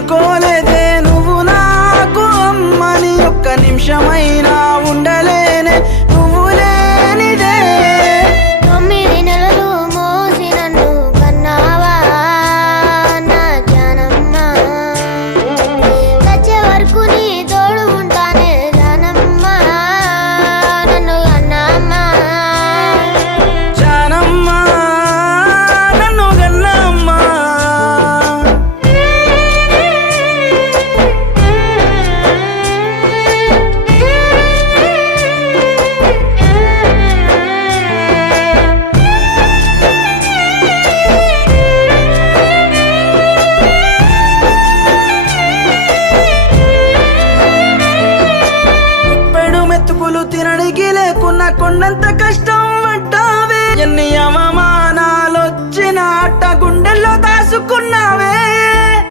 అనుకోలేదే నువ్వు నాకు అమ్మని ఒక్క నిమిషమైనా ఉండలేనే నువ్వు లేనిదే 9 నెలలు మోసి నన్ను కన్నావా నా జానమ్మ చచ్చే వరకు నీ తోడు ఉంటానే జానమ్మ నన్ను కన్నమ్మ జానమ్మ నన్ను గన్నమ్మ పెడు మెతుకులు తినడానికి లేకున్నా కొండంత కష్టం పడ్డావే ఎన్ని అవమానాలొచ్చిన అట్ట గుండెల్లో దాసుకున్నావే